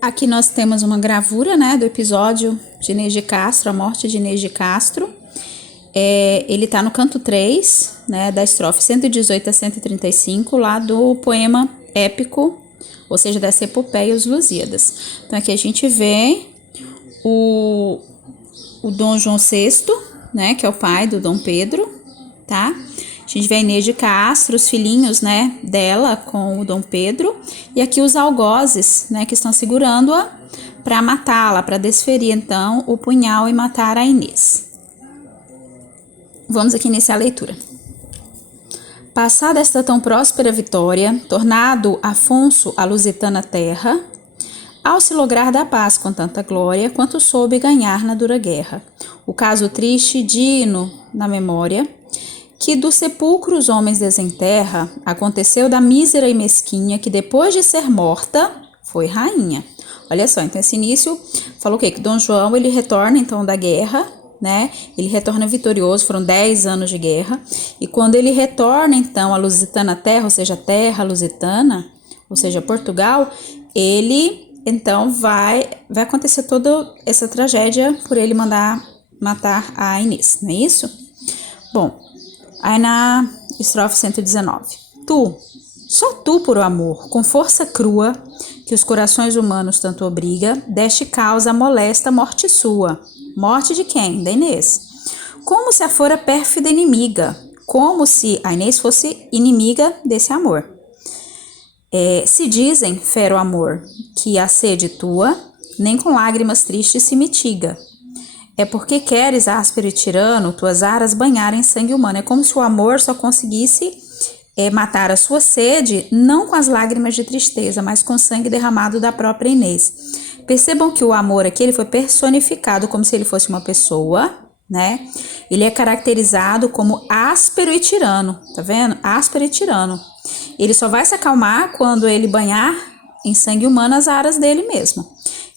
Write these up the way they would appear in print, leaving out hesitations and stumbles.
Aqui nós temos uma gravura, né, do episódio de Inês de Castro, a morte de Inês de Castro. Ele está no canto 3, né, da estrofe 118 a 135, lá do poema épico, ou seja, dessa epopeia Os Lusíadas. Então aqui a gente vê o Dom João VI, né, que é o pai do Dom Pedro, tá? A gente vê a Inês de Castro, os filhinhos, né, dela com o Dom Pedro, e aqui os algozes, né, que estão segurando-a para matá-la, para desferir então o punhal e matar a Inês. Vamos aqui iniciar a leitura. Passada esta tão próspera vitória, tornado Afonso a lusitana terra, ao se lograr da paz com tanta glória, quanto soube ganhar na dura guerra, o caso triste digno na memória, que do sepulcro os homens desenterra, aconteceu da mísera e mesquinha, que depois de ser morta, foi rainha. Olha só, então esse início falou o quê? Que Dom João, ele retorna então da guerra, né? Ele retorna vitorioso, foram 10 anos de guerra, e quando ele retorna então à Lusitana Terra, ou seja, Terra Lusitana, ou seja, Portugal, ele então vai acontecer toda essa tragédia por ele mandar matar a Inês, não é isso? Bom, aí na estrofe 119. Tu, só tu por amor, com força crua, que os corações humanos tanto obriga, deste causa molesta morte sua. Morte de quem? Da Inês. Como se a fora pérfida inimiga, como se a Inês fosse inimiga desse amor. Se dizem, fero amor, que a sede tua, nem com lágrimas tristes se mitiga. É porque queres, áspero e tirano, tuas aras banharem sangue humano. É como se o amor só conseguisse matar a sua sede, não com as lágrimas de tristeza, mas com o sangue derramado da própria Inês. Percebam que o amor aqui ele foi personificado como se ele fosse uma pessoa, né? Ele é caracterizado como áspero e tirano, tá vendo? Áspero e tirano. Ele só vai se acalmar quando ele banhar em sangue humano as aras dele mesmo.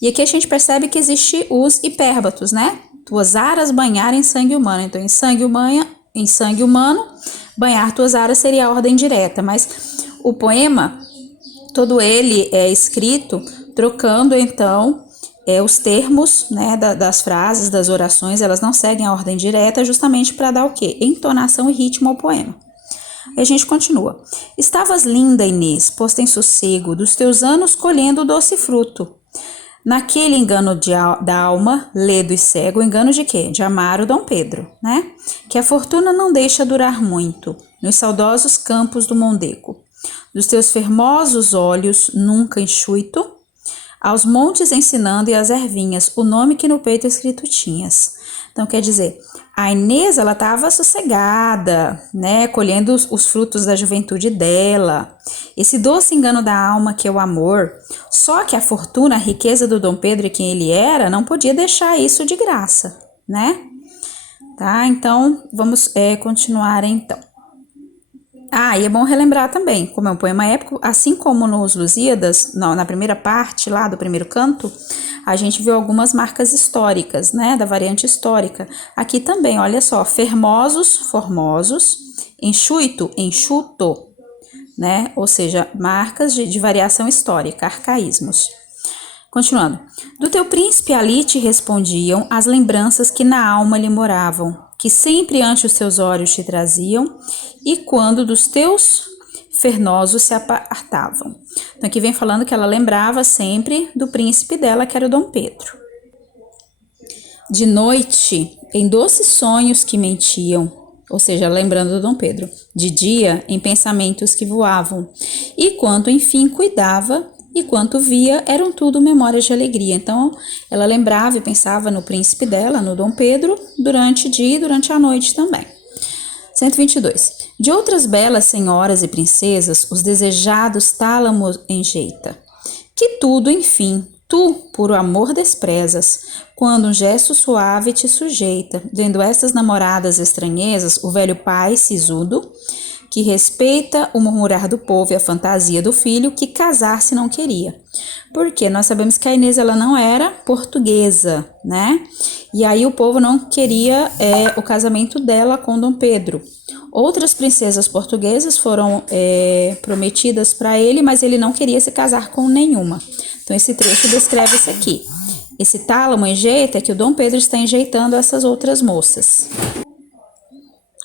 E aqui a gente percebe que existe os hipérbatos, né? Tuas aras banharem em sangue humano. Então, em sangue humano, banhar tuas aras seria a ordem direta. Mas o poema, todo ele é escrito trocando, então, os termos, né, das frases, das orações, elas não seguem a ordem direta, justamente para dar o quê? Entonação e ritmo ao poema. Aí a gente continua. Estavas linda, Inês, posta em sossego, dos teus anos colhendo o doce fruto. Naquele engano da alma, ledo e cego, engano de quê? De amar o Dom Pedro, né? Que a fortuna não deixa durar muito, nos saudosos campos do Mondego. Dos teus fermosos olhos, nunca enxuito, aos montes ensinando e às ervinhas, o nome que no peito escrito tinhas. Então, quer dizer, a Inês, ela estava sossegada, né, colhendo os frutos da juventude dela, esse doce engano da alma que é o amor, só que a fortuna, a riqueza do Dom Pedro e quem ele era, não podia deixar isso de graça, né? Tá, então, vamos continuar então. E é bom relembrar também, como é um poema épico, assim como nos Lusíadas, na primeira parte lá do primeiro canto, a gente viu algumas marcas históricas, né, da variante histórica. Aqui também, olha só, fermosos, formosos, enxuito, enxuto, né, ou seja, marcas de variação histórica, arcaísmos. Continuando. Do teu príncipe ali te respondiam as lembranças que na alma lhe moravam, que sempre ante os teus olhos te traziam, e quando dos teus fernosos se apartavam. Então aqui vem falando que ela lembrava sempre do príncipe dela, que era o Dom Pedro. De noite, em doces sonhos que mentiam, ou seja, lembrando do Dom Pedro. De dia, em pensamentos que voavam. E quanto, enfim, cuidava, e quanto via, eram tudo memórias de alegria. Então, ela lembrava e pensava no príncipe dela, no Dom Pedro, durante o dia e durante a noite também. 122. De outras belas senhoras e princesas, os desejados tálamos enjeita. Que tudo, enfim, tu, por amor desprezas, quando um gesto suave te sujeita. Vendo estas namoradas estranhezas, o velho pai sisudo, que respeita o murmurar do povo e a fantasia do filho, que casar-se não queria. Porque nós sabemos que a Inês ela não era portuguesa, né? E aí o povo não queria o casamento dela com Dom Pedro. Outras princesas portuguesas foram prometidas para ele, mas ele não queria se casar com nenhuma. Então Então, esse trecho descreve isso aqui. Esse tálamo enjeita que o Dom Pedro está enjeitando essas outras moças.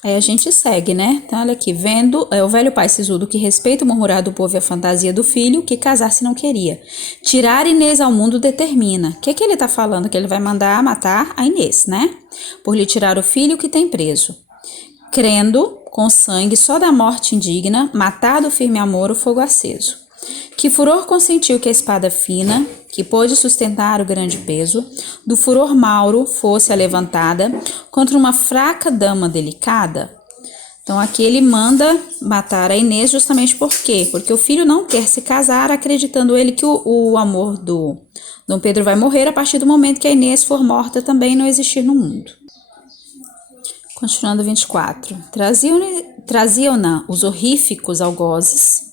Aí a gente segue, né? Então, olha aqui, vendo o velho pai sisudo que respeita o murmurar do povo e a fantasia do filho, que casar-se não queria. Tirar Inês ao mundo determina. O que ele tá falando? Que ele vai mandar matar a Inês, né? Por lhe tirar o filho que tem preso. Crendo, com sangue só da morte indigna, matado o firme amor o fogo aceso. Que furor consentiu que a espada fina, que pôde sustentar o grande peso, do furor mauro fosse levantada contra uma fraca dama delicada? Então aqui ele manda matar a Inês justamente por quê? Porque o filho não quer se casar, acreditando ele que o amor do Dom Pedro vai morrer a partir do momento que a Inês for morta também e não existir no mundo. Continuando 24. Traziam-na os horríficos algozes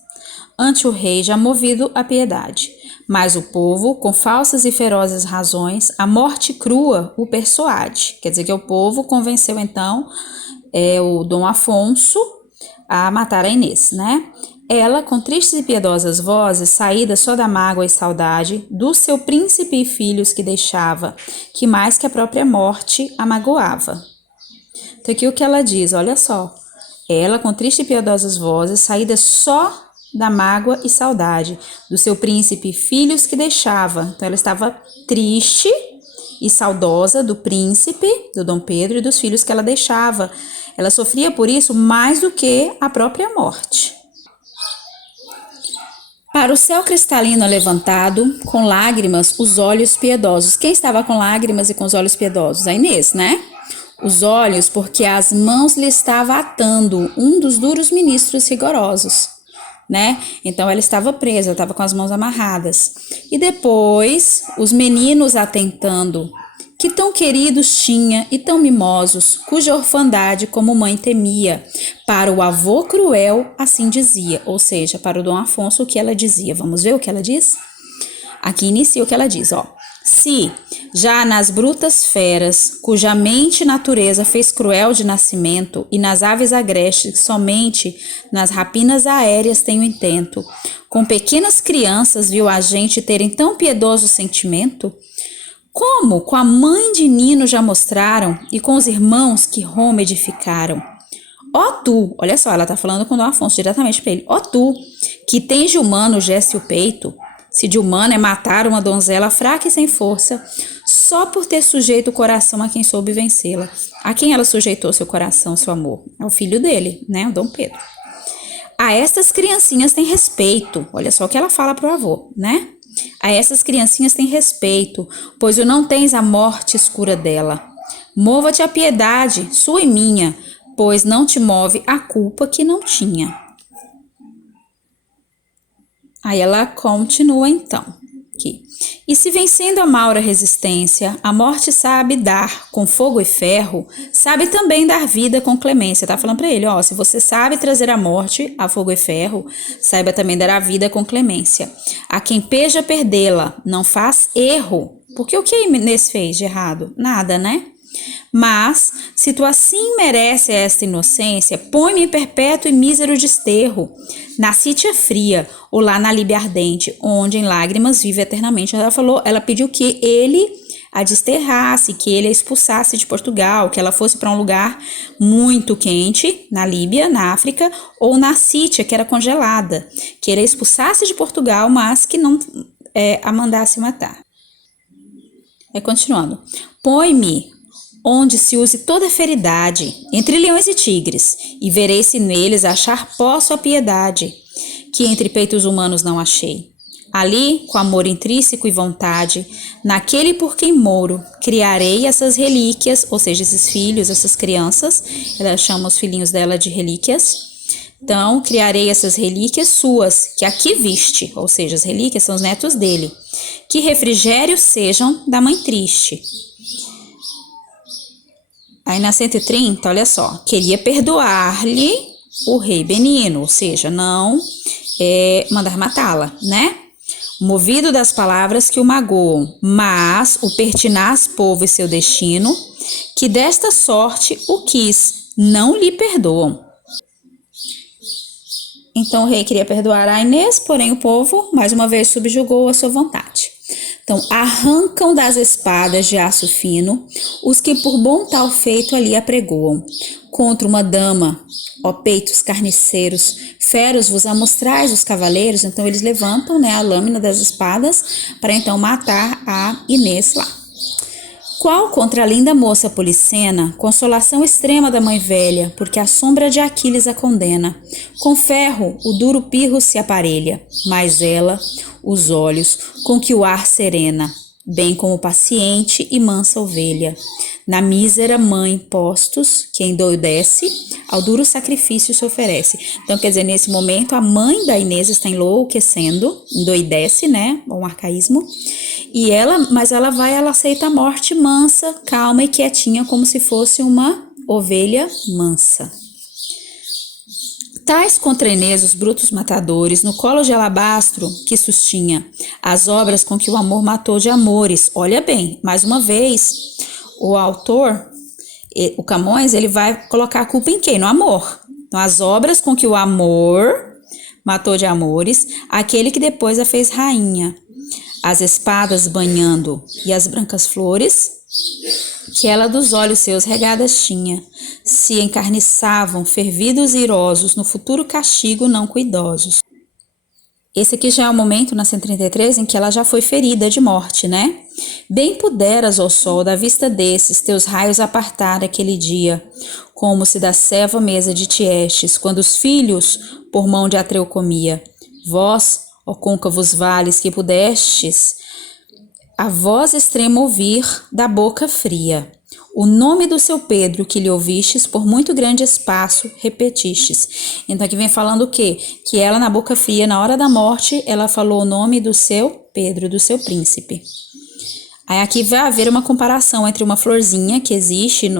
ante o rei já movido à piedade. Mas o povo, com falsas e ferozes razões, a morte crua o persuade. Quer dizer que o povo convenceu então o Dom Afonso a matar a Inês, né? Ela, com tristes e piedosas vozes, saída só da mágoa e saudade, do seu príncipe e filhos que deixava, que mais que a própria morte a magoava. Então aqui o que ela diz, olha só. Ela, com tristes e piedosas vozes, saída só da mágoa e saudade, do seu príncipe e filhos que deixava. Então ela estava triste e saudosa do príncipe, do Dom Pedro, e dos filhos que ela deixava. Ela sofria por isso mais do que a própria morte. Para o céu cristalino levantado, com lágrimas, os olhos piedosos. Quem estava com lágrimas e com os olhos piedosos? A Inês, né? Os olhos, porque as mãos lhe estava atando um dos duros ministros rigorosos, né? Então ela estava presa, estava com as mãos amarradas. E depois, os meninos atentando, que tão queridos tinha e tão mimosos, cuja orfandade como mãe temia. Para o avô cruel, assim dizia, ou seja, para o Dom Afonso, o que ela dizia. Vamos ver o que ela diz? Aqui inicia o que ela diz, ó. Se, já nas brutas feras, cuja mente natureza fez cruel de nascimento, e nas aves agrestes, somente nas rapinas aéreas tem o intento, com pequenas crianças viu a gente terem tão piedoso sentimento, como com a mãe de Nino já mostraram, e com os irmãos que Roma edificaram. Ó tu, olha só, ela tá falando com o Dom Afonso diretamente para ele, ó tu, que tens de humano o gesto e o peito, se de humano é matar uma donzela fraca e sem força, só por ter sujeito o coração a quem soube vencê-la. A quem ela sujeitou seu coração, seu amor? Ao filho dele, né, o Dom Pedro. A estas criancinhas tem respeito. Olha só o que ela fala pro avô, né? A essas criancinhas tem respeito, pois o não tens a morte escura dela. Mova-te a piedade, sua e minha, pois não te move a culpa que não tinha. Aí ela continua então, aqui. E se vencendo a maura resistência, a morte sabe dar com fogo e ferro, sabe também dar vida com clemência. Tá falando para ele, ó, se você sabe trazer a morte a fogo e ferro, saiba também dar a vida com clemência. A quem peja perdê-la, não faz erro. Porque o que a Inês fez de errado? Nada, né? Mas, se tu assim merece esta inocência, põe-me em perpétuo e mísero desterro, na Sítia fria, ou lá na Líbia ardente, onde em lágrimas vive eternamente. Ela pediu que ele a desterrasse, que ele a expulsasse de Portugal, que ela fosse para um lugar muito quente, na Líbia, na África, ou na Sítia, que era congelada, que ele a expulsasse de Portugal, mas que não a mandasse matar. Continuando. Põe-me onde se use toda a feridade, entre leões e tigres, e verei se neles achar posso a piedade, que entre peitos humanos não achei. Ali, com amor intrínseco e vontade, naquele por quem moro, criarei essas relíquias, ou seja, esses filhos, essas crianças, ela chama os filhinhos dela de relíquias. Então, criarei essas relíquias suas, que aqui viste, ou seja, as relíquias são os netos dele, que refrigérios sejam da mãe triste. Aí na 130, olha só, queria perdoar-lhe o rei Benino, ou seja, não mandar matá-la, né? Movido das palavras que o magoam, mas o pertinaz povo e seu destino, que desta sorte o quis, não lhe perdoam. Então o rei queria perdoar a Inês, porém o povo mais uma vez subjugou a sua vontade. Então arrancam das espadas de aço fino os que por bom tal feito ali apregoam. Contra uma dama, ó peitos carniceiros, feros vos amostrais os cavaleiros. Então eles levantam, né, a lâmina das espadas para então matar a Inês lá. Qual contra a linda moça policena, consolação extrema da mãe velha, porque a sombra de Aquiles a condena. Com ferro o duro pirro se aparelha, mas ela, os olhos, com que o ar serena, bem como paciente e mansa ovelha. Na mísera mãe postos, que endoidece, ao duro sacrifício se oferece. Então, quer dizer, nesse momento, a mãe da Inês está enlouquecendo, endoidece, né? Um arcaísmo. E ela aceita a morte mansa, calma e quietinha, como se fosse uma ovelha mansa. Tais contra Inês os brutos matadores, no colo de alabastro que sustinha, as obras com que o amor matou de amores. Olha bem, mais uma vez, o autor, o Camões, ele vai colocar a culpa em quem? No amor. Então, as obras com que o amor matou de amores, aquele que depois a fez rainha. As espadas banhando e as brancas flores, que ela dos olhos seus regadas tinha, se encarniçavam, fervidos e irosos, no futuro castigo não cuidosos. Esse aqui já é o momento, na 133, em que ela já foi ferida de morte, né? Bem puderas, ó sol, da vista desses, teus raios apartar aquele dia, como se da selva mesa de Tiestes, quando os filhos por mão de Atreu comia. Vós, ó côncavos vales, que pudestes a voz extrema ouvir da boca fria. O nome do seu Pedro que lhe ouvistes, por muito grande espaço repetistes. Então aqui vem falando o quê? Que ela na boca fria, na hora da morte, ela falou o nome do seu Pedro, do seu príncipe. Aí aqui vai haver uma comparação entre uma florzinha que existe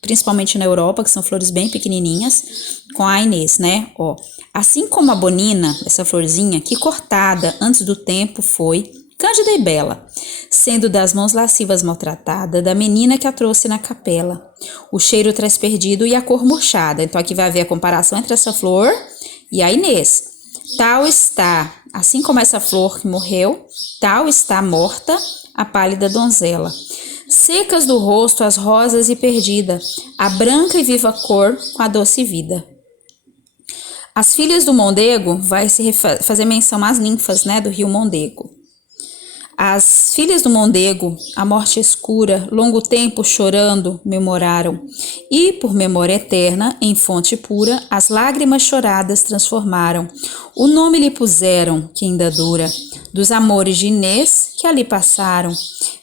principalmente na Europa, que são flores bem pequenininhas, com a Inês, né? Ó, assim como a bonina, essa florzinha, que cortada antes do tempo foi cândida e bela, sendo das mãos lascivas maltratada, da menina que a trouxe na capela. O cheiro traz perdido e a cor murchada. Então aqui vai haver a comparação entre essa flor e a Inês. Tal está, assim como essa flor que morreu, tal está morta a pálida donzela. Secas do rosto as rosas e perdida, a branca e viva cor com a doce vida. As filhas do Mondego, vai se fazer menção às ninfas, né, do rio Mondego. As filhas do Mondego, a morte escura, longo tempo chorando, memoraram, e, por memória eterna, em fonte pura, as lágrimas choradas transformaram. O nome lhe puseram, que ainda dura, dos amores de Inês que ali passaram.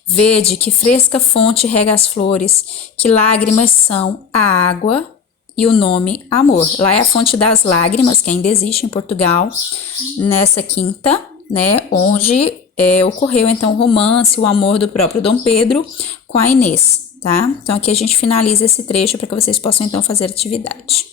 Vede que fresca fonte rega as flores, que lágrimas são a água e o nome amor. Lá é a fonte das lágrimas, que ainda existe em Portugal, nessa quinta, né, onde ocorreu então o romance, o amor do próprio Dom Pedro com a Inês, tá? Então aqui a gente finaliza esse trecho para que vocês possam então fazer atividade.